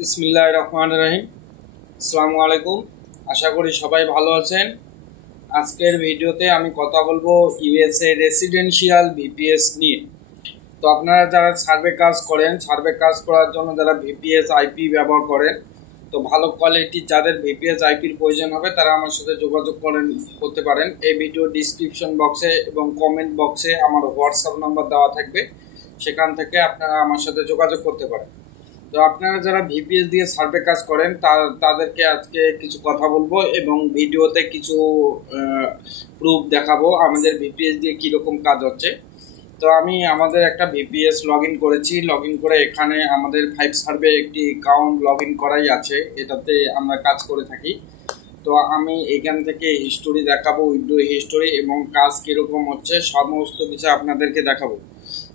বিসমিল্লাহির রহমানির রহিম। আসসালামু আলাইকুম। আশা করি সবাই ভালো আছেন। আজকের ভিডিওতে আমি কথা বলবো ইউএসএ রেসিডেন্সিয়াল ভিপিএস নিয়ে। তো আপনারা যারা সার্ভে কাজ করেন, সার্ভে কাজ করার জন্য যারা ভিপিএস আইপি ব্যবহার করেন, তো ভালো কোয়ালিটির যাদের ভিপিএস আইপির প্রয়োজন হবে তারা আমার সাথে যোগাযোগ করতে পারেন। এই ভিডিও ডিসক্রিপশন বক্সে এবং কমেন্ট বক্সে আমার হোয়াটসঅ্যাপ নাম্বার দেওয়া থাকবে, সেখান থেকে আপনারা আমার সাথে যোগাযোগ করতে পারেন। তো আপনারা যারা ভিপিএস দিয়ে সার্ভে কাজ করেন তাদেরকে আজকে কিছু কথা বলবো এবং ভিডিওতে কিছু প্রুফ দেখাবো আমাদের ভিপিএস দিয়ে কীরকম কাজ হচ্ছে। তো আমি আমাদের একটা ভিপিএস লগ ইন করেছি। লগ ইন করে এখানে আমাদের 5 সার্ভে একটি অ্যাকাউন্ট লগ ইন করাই আছে, এটাতে আমরা কাজ করে থাকি। তো আমি এখান থেকে হিস্টোরি দেখাবো, উইথড্র হিস্টোরি এবং কাজ কীরকম হচ্ছে সমস্ত কিছু আপনাদেরকে দেখাবো।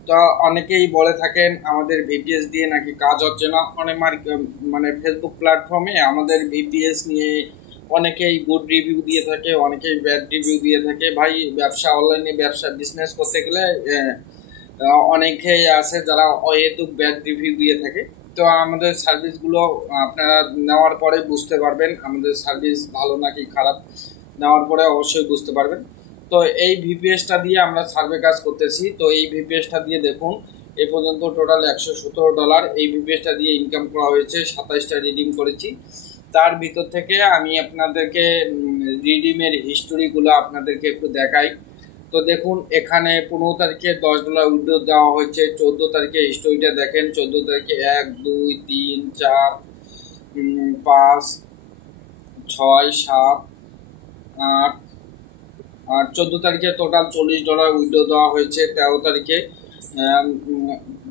তো অনেকেই বলে থাকেন আমাদের ভিপিএস দিয়ে নাকি কাজ হচ্ছে না। অনেক মানে ফেসবুক প্ল্যাটফর্মে আমাদের ভিপিএস নিয়ে অনেকেই গুড রিভিউ দিয়ে থাকে, অনেকেই ব্যাড রিভিউ দিয়ে থাকে। ভাই, ব্যবসা অনলাইনে ব্যবসা বিজনেস করতে গেলে অনেকেই আছে যারা অহেতুক ব্যাড রিভিউ দিয়ে থাকে। তো আমাদের সার্ভিসগুলো আপনারা নেওয়ার পরে বুঝতে পারবেন আমাদের সার্ভিস ভালো নাকি খারাপ, নেওয়ার পরে অবশ্যই বুঝতে পারবেন। তো এই ভিপিএসটা দিয়ে আমরা সার্ভে কাজ করতেছি। তো এই ভিপিএসটা দিয়ে দেখুন এ পর্যন্ত টোটাল $117 এই ভিপিএসটা দিয়ে ইনকাম করা হয়েছে। 27টা রিডিম করেছি। তার ভিতর থেকে আমি আপনাদেরকে রিডিমের হিস্টোরিগুলো আপনাদেরকে একটু দেখাই। তো দেখুন এখানে 15 তারিখে $10 উইথড্র দেওয়া হয়েছে। 14 তারিখে হিস্টোরিটা দেখেন। 14 তারিখে 1 2 3 4 5 6 7 8 আর 14 তারিখে টোটাল $40 উইথড্র দেওয়া হয়েছে। 13 তারিখে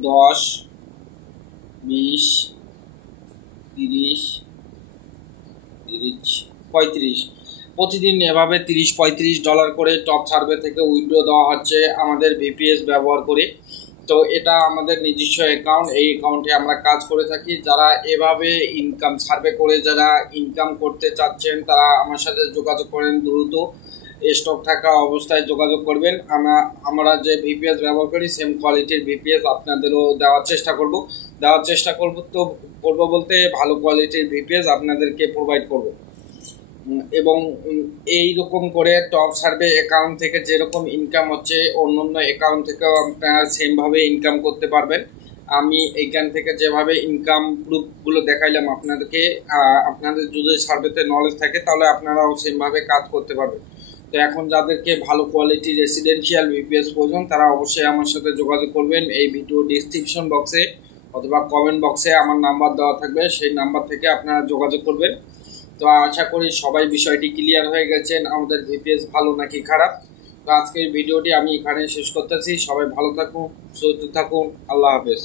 10 20 30 35 প্রতিদিন এভাবে $30-35 করে টপ সার্ভে থেকে উইথড্র দেওয়া হচ্ছে আমাদের ভিপিএস ব্যবহার করে। তো এটা আমাদের নিজস্ব অ্যাকাউন্ট, এই অ্যাকাউন্টে আমরা কাজ করে থাকি। যারা এভাবে ইনকাম সার্ভে করে যারা ইনকাম করতে চাচ্ছেন তারা আমার সাথে যোগাযোগ করেন, দ্রুত স্টক থাকা অবস্থায় যোগাযোগ করবেন। আমরা যে ভিপিএস ব্যবহার করি সেম কোয়ালিটির ভিপিএস আপনাদেরও দেওয়ার চেষ্টা করব। তো করবো বলতে ভালো কোয়ালিটির ভিপিএস আপনাদেরকে প্রোভাইড করব এবং এই রকম করে টপ সার্ভে অ্যাকাউন্ট থেকে যেরকম ইনকাম হচ্ছে অন্য অ্যাকাউন্ট থেকেও আপনারা সেমভাবে ইনকাম করতে পারবেন। আমি এইখান থেকে যেভাবে ইনকাম প্রুফগুলো দেখাইলাম আপনাদেরকে, আপনাদের যদি সার্ভেতে নলেজ থাকে তাহলে আপনারাও সেমভাবে কাজ করতে পারবেন। তো এখন যাদেরকে ভালো কোয়ালিটি রেসিডেন্সিয়াল ভিপিএস প্রয়োজন তারা অবশ্যই আমার সাথে যোগাযোগ করবেন। এই ভিডিও ডিসক্রিপশন বক্সে অথবা কমেন্ট বক্সে আমার নাম্বার দেওয়া থাকবে, সেই নাম্বার থেকে আপনারা যোগাযোগ করবেন। তো আশা করি সবাই বিষয়টি ক্লিয়ার হয়ে গেছেন আমাদের ভিপিএস ভালো নাকি খারাপ। তো আজকের ভিডিওটি আমি এখানে শেষ করতেছি। সবাই ভালো থাকুন, সুস্থ থাকুন। আল্লাহ হাফেজ।